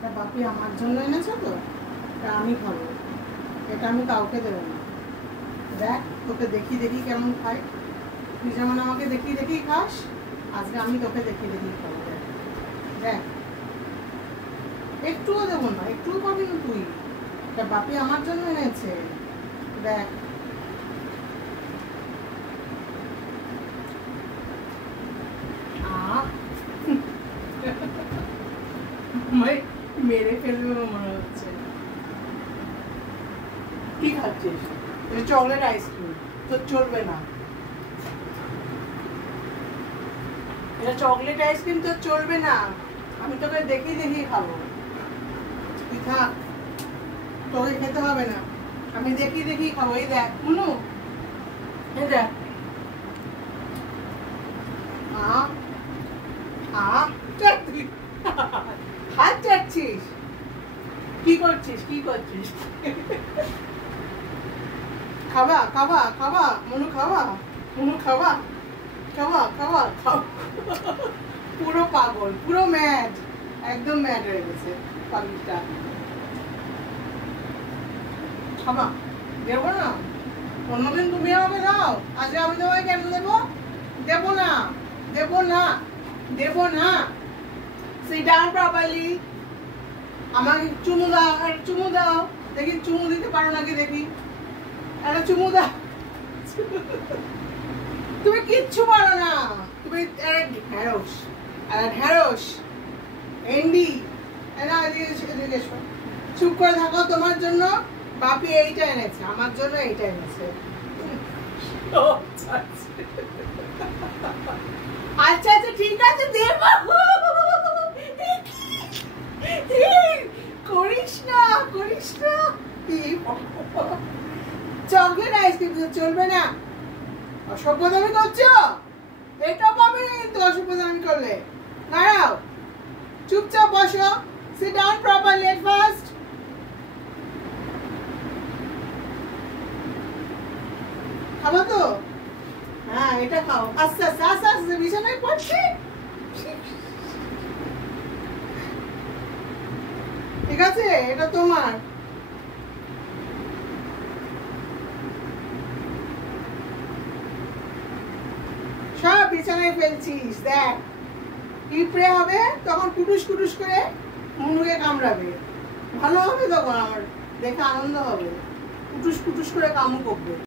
এটা বাপি আমার জন্য এনেছো তো, এটা আমি খাবো, এটা আমি কাউকে দেবো না। দেখ তোকে দেখি দেখি কেমন খাই, তুই যেমন আমাকে দেখি দেখি খাস, আজকে আমি তোকে দেখি দেখি খাবো। দেখ দেখ, একটুও দেবো না, একটুও পাবি না তুই, এটা বাপি আমার জন্য এনেছে। দেখ মেরে ফেলবে মনে হচ্ছে। কি খাচ্ছিস? এটা চকলেট আইসক্রিম, তোর চলবে না। এটা চকলেট আইসক্রিম তোর চলবে না, আমি তোকে দেখি দেখি খাবো। তুই থাক, তোকে খেতে হবে না, আমি দেখি দেখি খাবো। এই দেখ মুনু, এই দেখ, হাত চাটছিস, কি করছিস কি করছিস? খাবা খাবা খাবা মনু, খাবা মনু, খাবা খাবা খাবা খাবা। পুরো পাগল, পুরো ম্যাড, একদম ম্যাড হয়ে গেছে পাগলটা। খাবা, দেবো না, অন্যদিন তুমি আমাকে দাও, আজকে আমি তোমাকে কেন দেবো? দেবো না, দেবো না, দেবো না। Sit down properly. আমাকে চুমু দাও, একটা চুমু দাও, দেখি চুমু দিতে পারো নাকি, দেখি একটা চুমু দাও। তুমি কিচ্ছু পারো না, তুমি ঢেঁড়স, ঢেঁড়স এন্ডি। চুপ করে থাকো, তোমার জন্য বাপি এইটা এনেছে, আমার জন্য এইটা এনেছে। আচ্ছা আচ্ছা ঠিক আছে, দেবো। করিস না করিস না, চকলেট আইসক্রিম চলবে না, অসভ্যতামি করছো, এটা পাবে না কিন্তু অসভ্যতামি করলে। দাঁড়াও, চুপচাপ বসো, sit down properly at first. খাবো তো? হ্যাঁ এটা খাও, আস্তে আস্তে আস্তে আস্তে, বিছানায় পড়ছি। ঠিক আছে, এটা তোমার। সব বিছানায় ফেলছিস, দেখ পিঁপড়ে হবে তখন, কুটুস কুটুস করে মুনুকে কামড়াবে, ভালো হবে তখন, আমার দেখে আনন্দ হবে, কুটুস কুটুস করে কামড় করবে।